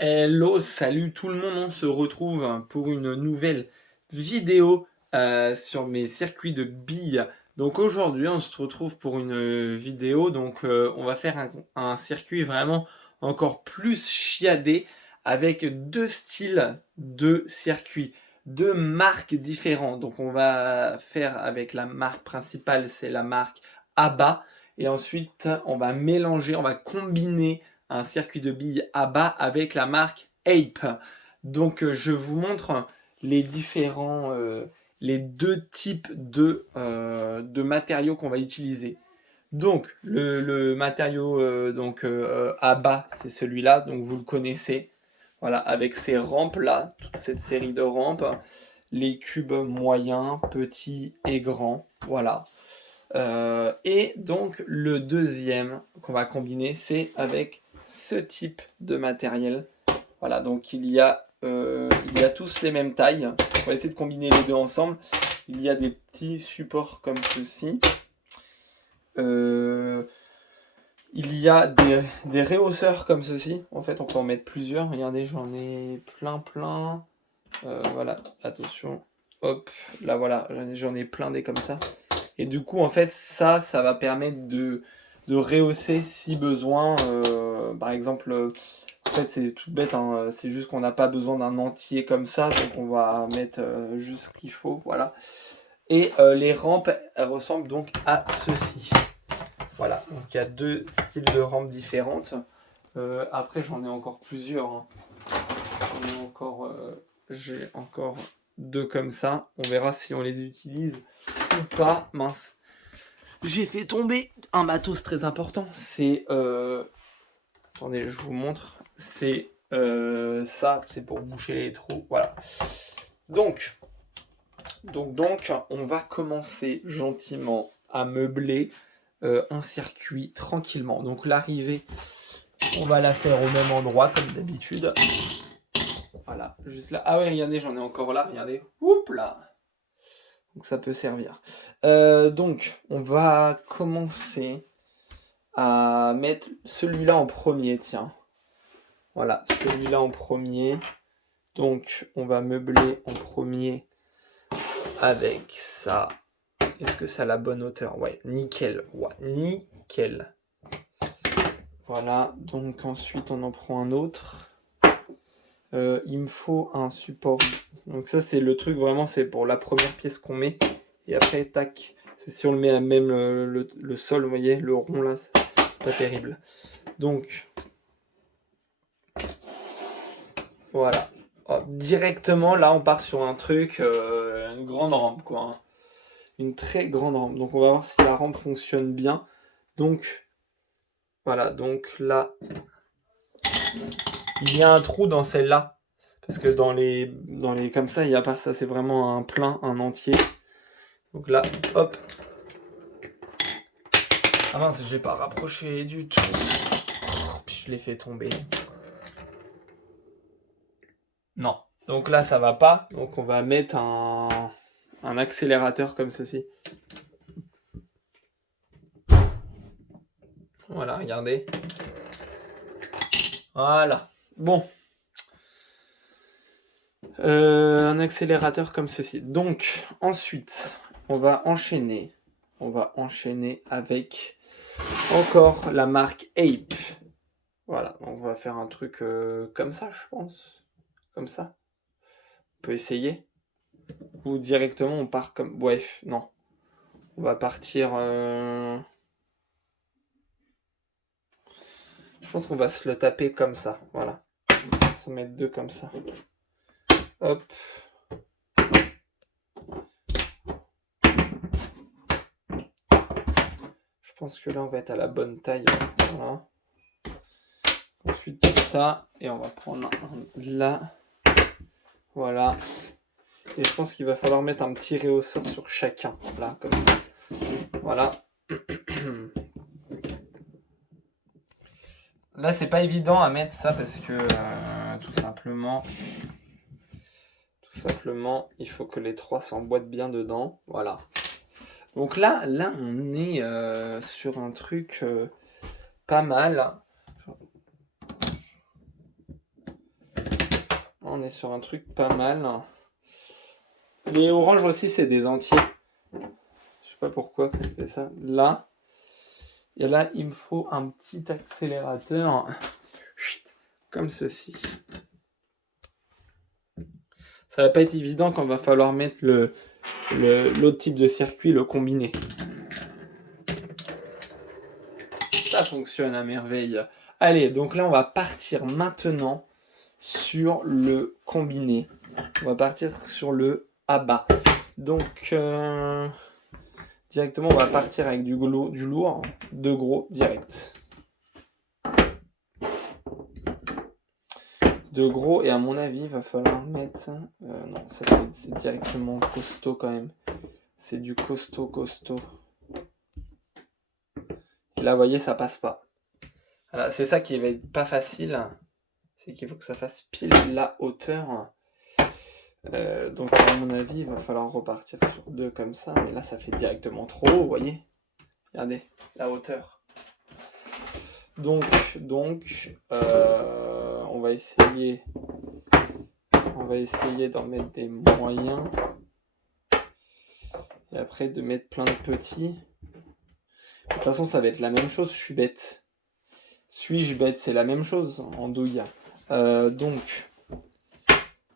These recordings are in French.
Hello, salut tout le monde, on se retrouve pour une nouvelle vidéo sur mes circuits de billes. Donc aujourd'hui, on se retrouve pour une vidéo, on va faire un circuit vraiment encore plus chiadé avec deux styles de circuits, deux marques différentes. Donc on va faire avec la marque principale, c'est la marque ABBA, et ensuite on va mélanger, on va combiner un circuit de billes à bas avec la marque Ape. Je vous montre les différents, les deux types de matériaux qu'on va utiliser. Donc, le matériau à bas, c'est celui-là, donc vous le connaissez. Voilà, avec ces rampes-là, toute cette série de rampes, les cubes moyens, petits et grands. Voilà. Et donc le deuxième qu'on va combiner, c'est avec ce type de matériel. Voilà, donc il y a tous les mêmes tailles. On va essayer de combiner les deux ensemble. Il y a des petits supports comme ceci. Euh, il y a des rehausseurs comme ceci. En fait, on peut en mettre plusieurs. Regardez, j'en ai plein. Voilà, attention. Hop, là voilà, j'en ai plein des comme ça. Et du coup, en fait, ça va permettre de rehausser si besoin. Par exemple, en fait, c'est tout bête, hein, c'est juste qu'on n'a pas besoin d'un entier comme ça, donc on va mettre juste ce qu'il faut, voilà. Et les rampes, elles ressemblent donc à ceci. Voilà, donc il y a deux styles de rampes différentes. Après, j'en ai encore plusieurs. Hein. J'ai encore deux comme ça. On verra si on les utilise ou pas. Mince. J'ai fait tomber un matos très important. Attendez, je vous montre. Ça, c'est pour boucher les trous. Voilà. Donc, on va commencer gentiment à meubler un circuit tranquillement. Donc, l'arrivée, on va la faire au même endroit comme d'habitude. Voilà, juste là. Ah ouais, regardez, j'en ai encore là. Regardez. Oups là. Donc, ça peut servir. On va commencer à mettre celui-là en premier, tiens. Voilà, celui-là en premier. Donc, on va meubler en premier avec ça. Est-ce que ça a la bonne hauteur? Ouais, nickel. Ouais, nickel. Voilà, donc ensuite, on en prend un autre. Il me faut un support. Donc ça, c'est le truc, vraiment, c'est pour la première pièce qu'on met. Et après, tac. Si on le met à même le sol, vous voyez, le rond là, c'est pas terrible. Donc, voilà. Hop, directement, là, on part sur un truc, une grande rampe, quoi. Hein. Une très grande rampe. Donc, on va voir si la rampe fonctionne bien. Donc, voilà. Donc, là, il y a un trou dans celle-là. Parce que dans les comme ça, il n'y a pas ça. C'est vraiment un plein, un entier. Donc là, hop. Ah mince, j'ai pas rapproché du tout. Puis je l'ai fait tomber. Non. Donc là, ça va pas. Donc on va mettre un accélérateur comme ceci. Voilà, regardez. Voilà. Bon. Un accélérateur comme ceci. Donc, ensuite, on va enchaîner. On va enchaîner avec encore la marque Ape. Voilà, donc on va faire un truc comme ça, je pense. Comme ça. On peut essayer. Ou directement, on part comme... Ouais, non. On va partir... Je pense qu'on va se le taper comme ça. Voilà. On va se mettre deux comme ça. Hop. Je pense que là, on va être à la bonne taille. Voilà. Ensuite, ça. Et on va prendre un là. Voilà. Et je pense qu'il va falloir mettre un petit rehausseur sur chacun. Là, comme ça. Voilà. Là, c'est pas évident à mettre ça parce que tout simplement, il faut que les trois s'emboîtent bien dedans. Voilà. Donc là on est sur un truc pas mal. on est sur un truc pas mal. Les oranges aussi, c'est des entiers. Je sais pas pourquoi je fais ça. Là. Et là, il me faut un petit accélérateur. Comme ceci. Ça va pas être évident quand va falloir mettre l'autre type de circuit, le combiné. Ça fonctionne à merveille. Allez, donc là, on va partir maintenant sur le combiné. On va partir sur le abat. Donc, directement, on va partir avec du lourd, de gros, direct. De gros, et à mon avis, il va falloir mettre... non, ça c'est directement costaud quand même. C'est du costaud. Et là, vous voyez, ça passe pas. Voilà, c'est ça qui va être pas facile. C'est qu'il faut que ça fasse pile la hauteur. Donc à mon avis, il va falloir repartir sur 2 comme ça. Mais là, ça fait directement trop haut, vous voyez. Regardez, la hauteur. Donc on va essayer d'en mettre des moyens. Et après, de mettre plein de petits. De toute façon, ça va être la même chose, je suis bête. Suis-je bête? C'est la même chose en douille. Donc, on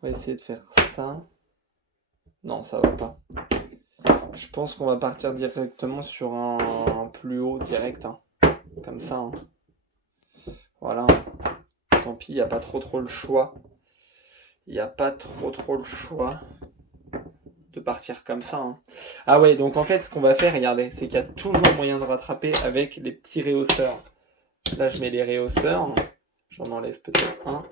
va essayer de faire ça. Non, ça va pas. Je pense qu'on va partir directement sur un plus haut direct. Hein. Comme ça. Hein. Voilà. Tant pis, il n'y a pas trop le choix. Il n'y a pas trop le choix de partir comme ça. Hein. Ah ouais, donc en fait, ce qu'on va faire, regardez, c'est qu'il y a toujours moyen de rattraper avec les petits réhausseurs. Là, je mets les réhausseurs. J'en enlève peut-être un.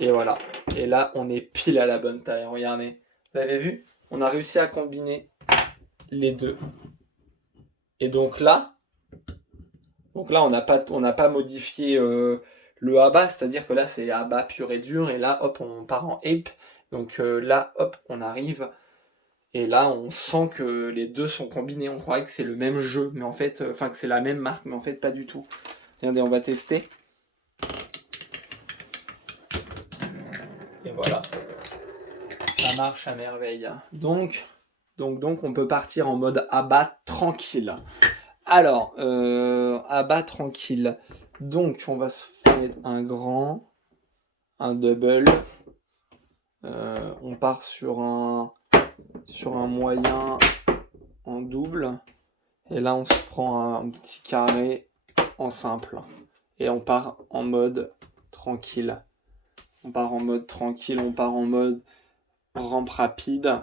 Et voilà. Et là, on est pile à la bonne taille. Regardez. Vous avez vu? On a réussi à combiner les deux. Et donc là, on n'a pas modifié le abat. C'est-à-dire que là, c'est abat pur et dur. Et là, hop, on part en ape. Donc là, hop, on arrive. Et là, on sent que les deux sont combinés. On croirait que c'est le même jeu. Mais en fait, que c'est la même marque. Mais en fait, pas du tout. Regardez, on va tester. Et voilà. Ça marche à merveille. Donc, on peut partir en mode abat tranquille. Alors, abat tranquille. Donc, on va se faire un grand, un double. On part sur un moyen en double. Et là, on se prend un petit carré en simple. Et on part en mode tranquille. On part en mode rampe rapide.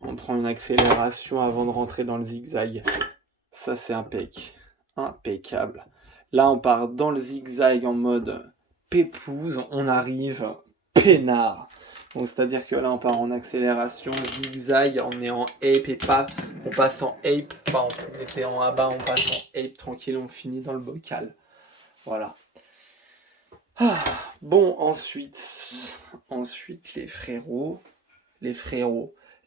On prend une accélération avant de rentrer dans le zigzag. Ça, c'est impeccable. Là, on part dans le zigzag en mode pépouze. On arrive peinard. Donc, c'est-à-dire que là, on part en accélération, zigzag, on est en ape et pas. On passe en ape. Enfin, on était en abat, on passe en ape tranquille, on finit dans le bocal. Voilà. Ah, bon, ensuite, les frérots.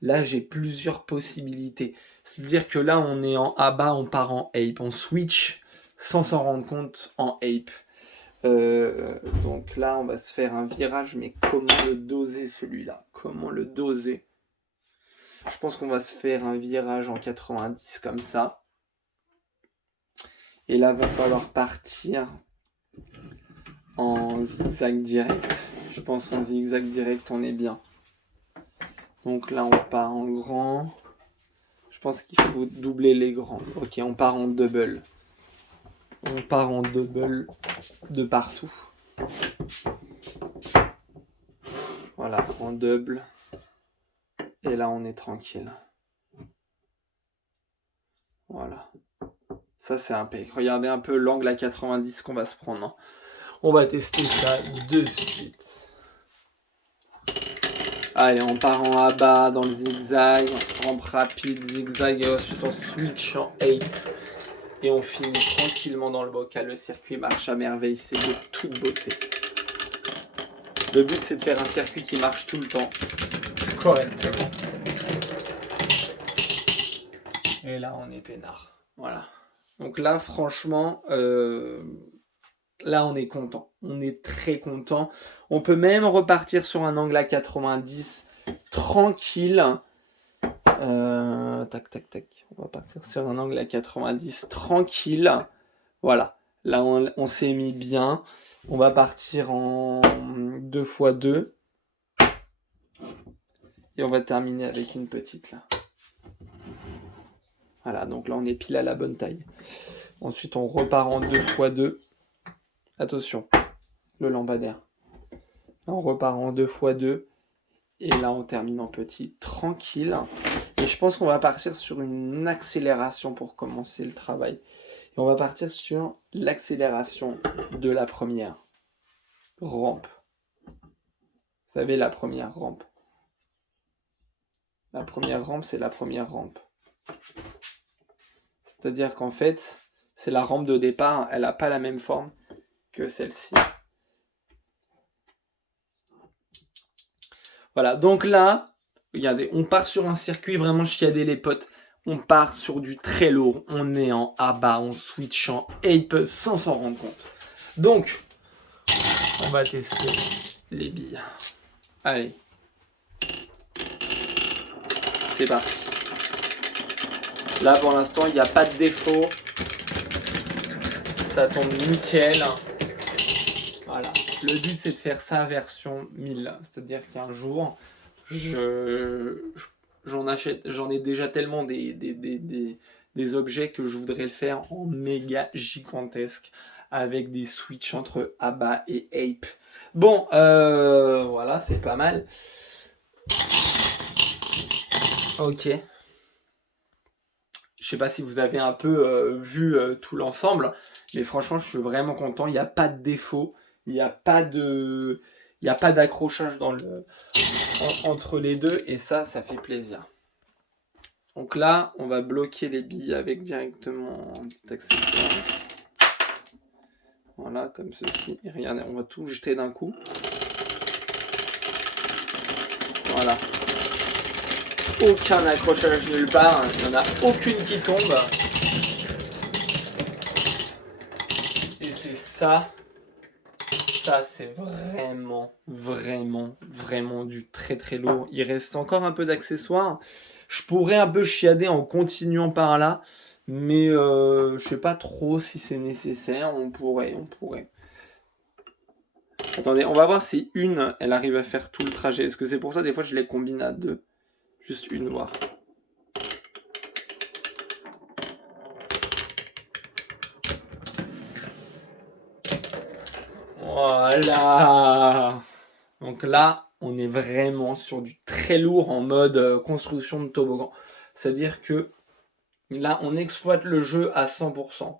Là, j'ai plusieurs possibilités. C'est-à-dire que là, on est en abat, on part en ape. On switch sans s'en rendre compte en ape. Donc là, on va se faire un virage, mais comment le doser celui-là? Comment le doser? Je pense qu'on va se faire un virage en 90 comme ça. Et là, va falloir partir en zigzag direct. Je pense qu'en zigzag direct, on est bien. Donc là, on part en grand. Je pense qu'il faut doubler les grands. Ok, on part en double. On part en double de partout. Voilà, en double. Et là, on est tranquille. Voilà. Ça, c'est impeccable. Regardez un peu l'angle à 90 qu'on va se prendre. Hein. On va tester ça de suite. Allez, on part en abat dans le zigzag, rampe rapide, zigzag, et ensuite on switch en ape. Et on finit tranquillement dans le bocal. Le circuit marche à merveille, c'est de toute beauté. Le but, c'est de faire un circuit qui marche tout le temps, correctement. Et là, on est peinard. Voilà. Donc là, franchement, Là, on est content. On est très content. On peut même repartir sur un angle à 90 tranquille. Tac, tac, tac. On va partir sur un angle à 90 tranquille. Voilà. Là, on s'est mis bien. On va partir en 2x2. Et on va terminer avec une petite là. Voilà, donc là, on est pile à la bonne taille. Ensuite, on repart en 2x2. Attention, le lampadaire. Là, on repart en 2x2. Et là, on termine en petit, tranquille. Et je pense qu'on va partir sur une accélération pour commencer le travail. Et on va partir sur l'accélération de la première rampe. Vous savez, la première rampe. La première rampe, c'est la première rampe. C'est-à-dire qu'en fait, c'est la rampe de départ. Elle n'a pas la même forme que celle-ci. Voilà, donc là, regardez, on part sur un circuit vraiment chiadé les potes. On part sur du très lourd. On est en ABA, on switch en ape sans s'en rendre compte. Donc, on va tester les billes. Allez. C'est parti. Là, pour l'instant, il n'y a pas de défaut. Ça tombe nickel. Voilà. Le but, c'est de faire ça version 1000. C'est-à-dire qu'un jour, j'en ai déjà tellement des objets que je voudrais le faire en méga gigantesque avec des switches entre ABA et Ape. Bon, voilà, c'est pas mal. Ok. Je sais pas si vous avez un peu vu tout l'ensemble, mais franchement, je suis vraiment content. Il n'y a pas de défaut, il n'y a pas d'accrochage entre les deux, et ça fait plaisir. Donc là, on va bloquer les billes avec directement un petit accessoire. Voilà, comme ceci. Et regardez, on va tout jeter d'un coup. Voilà. Aucun accrochage nulle part, il n'y en a aucune qui tombe. Et c'est ça c'est vraiment, vraiment, vraiment du très très lourd. Il reste encore un peu d'accessoires. Je pourrais un peu chiader en continuant par là, mais je sais pas trop si c'est nécessaire. On pourrait. Attendez, on va voir si une, elle arrive à faire tout le trajet. Est-ce que c'est pour ça, des fois, je les combine à deux? Juste une, voir. Voilà. Donc là, on est vraiment sur du très lourd en mode construction de toboggan. C'est-à-dire que là, on exploite le jeu à 100%.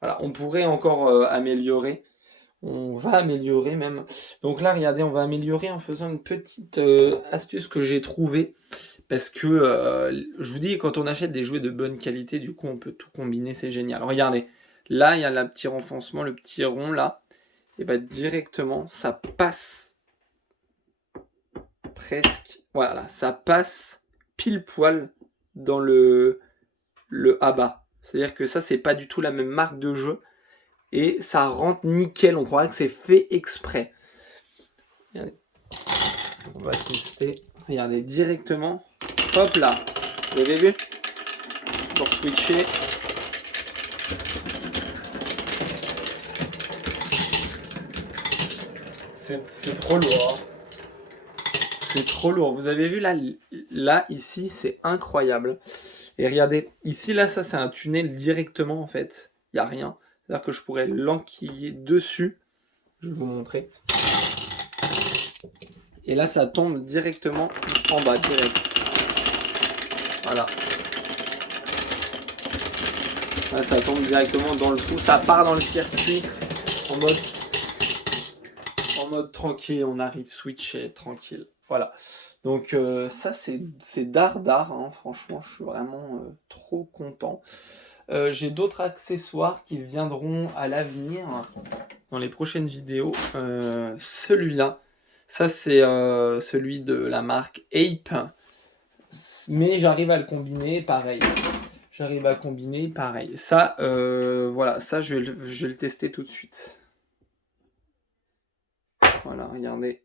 Voilà, on pourrait encore améliorer. On va améliorer même. Donc là, regardez, on va améliorer en faisant une petite astuce que j'ai trouvée. Parce que, je vous dis, quand on achète des jouets de bonne qualité, du coup, on peut tout combiner, c'est génial. Alors, regardez, là, il y a le petit renfoncement, le petit rond, là. Et bah, directement, ça passe presque... Voilà, ça passe pile poil dans le ABA. C'est-à-dire que ça, c'est pas du tout la même marque de jeu. Et ça rentre nickel, on croirait que c'est fait exprès. Regardez. On va tester. Regardez, directement. Hop là. Vous avez vu? Pour switcher. C'est trop lourd. C'est trop lourd. Vous avez vu là ici, c'est incroyable. Et regardez, ici, là, ça, c'est un tunnel directement, en fait. Il n'y a rien. C'est-à-dire que je pourrais l'enquiller dessus. Je vais vous montrer. Et là, ça tombe directement en bas, direct. Voilà. Là, ça tombe directement dans le trou. Ça part dans le circuit en mode tranquille. On arrive switché tranquille. Voilà. Donc ça, c'est dardard. Hein. Franchement, je suis vraiment trop content. J'ai d'autres accessoires qui viendront à l'avenir dans les prochaines vidéos. Celui-là, ça c'est celui de la marque Ape, mais j'arrive à le combiner pareil. j'arrive à combiner, pareil. Ça, voilà, ça je vais le tester tout de suite. Voilà, regardez.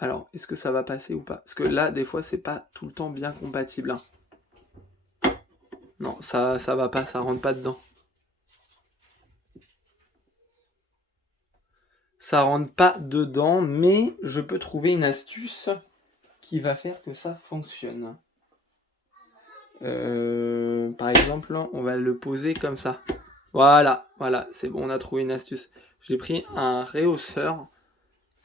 Alors, est-ce que ça va passer ou pas? Parce que là, des fois, c'est pas tout le temps bien compatible, hein. Non, ça va pas, ça rentre pas dedans. Ça rentre pas dedans, mais je peux trouver une astuce qui va faire que ça fonctionne. Par exemple, on va le poser comme ça. Voilà, c'est bon, on a trouvé une astuce. J'ai pris un rehausseur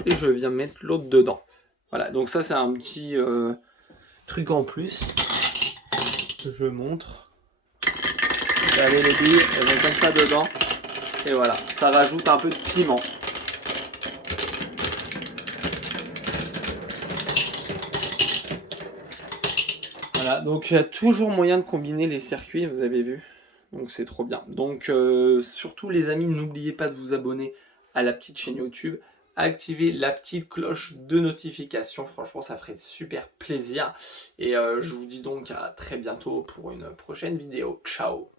et je viens mettre l'autre dedans. Voilà, donc ça c'est un petit truc en plus que je montre. Regardez les billes, elles vont comme ça dedans. Et voilà, ça rajoute un peu de piment. Voilà, donc il y a toujours moyen de combiner les circuits, vous avez vu. Donc c'est trop bien. Donc surtout les amis, n'oubliez pas de vous abonner à la petite chaîne YouTube. Activez la petite cloche de notification. Franchement, ça ferait super plaisir. Et je vous dis donc à très bientôt pour une prochaine vidéo. Ciao!